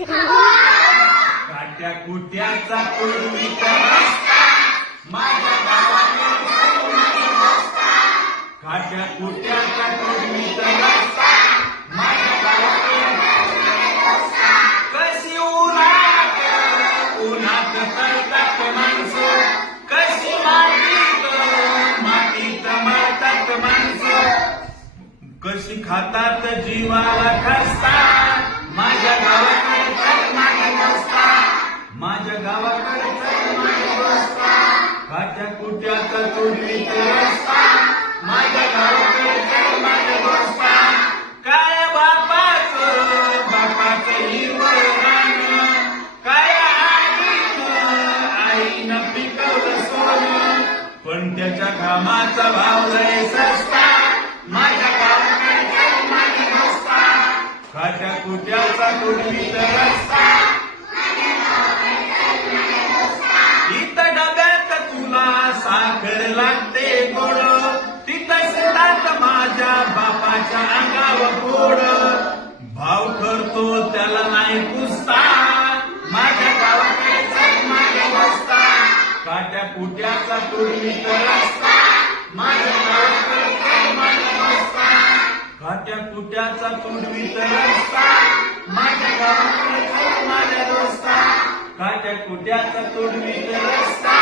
काट्या कुट्याचा पूर्वीचा रस्ता माझ्या गावाकडे काट्या कुट्याचा पूर्वीचा रस्ता माझ्या गावाकडे कशी उन्हात तळतात माणसं कशी मातीत मळतात माणसं कशी खातात जीवाला खस्ता माझ्या गावाकडे चल माझ्या दोस्ता माझ्या गावाकडे चल माझ्या दोस्ता काट्या कुट्याचा पूर्वीचा रस्ता माझ्या गावाकडे चल माझ्या दोस्ता काय बापाचं हिरवं रान काय आईनं पिकवलं सोनं पण त्याच्या घामाचा भाव लय सस्ता माझ्या गावाकडे चल माझ्या दोस्ता काट्या कुट्याचा पूर्वीचा रस्ता इथं डब्यात तुला साखर लागते गोड तिथं शेतात माझ्या बापाच्या अंगावर गोड भाव करतो त्याला नाही पुसता माझ्या गावाकडे चल माझ्या दोस्ता काट्या कुट्याचा पूर्वीचा रस्ता माझ्या गावाकडे चल माझ्या दोस्ता काट्या कुट्याचा पूर्वीचा रस्ता माझ्या गावाकडे चल माझ्या दोस्ता काट्या कुट्याचा पूर्वीचा रस्ता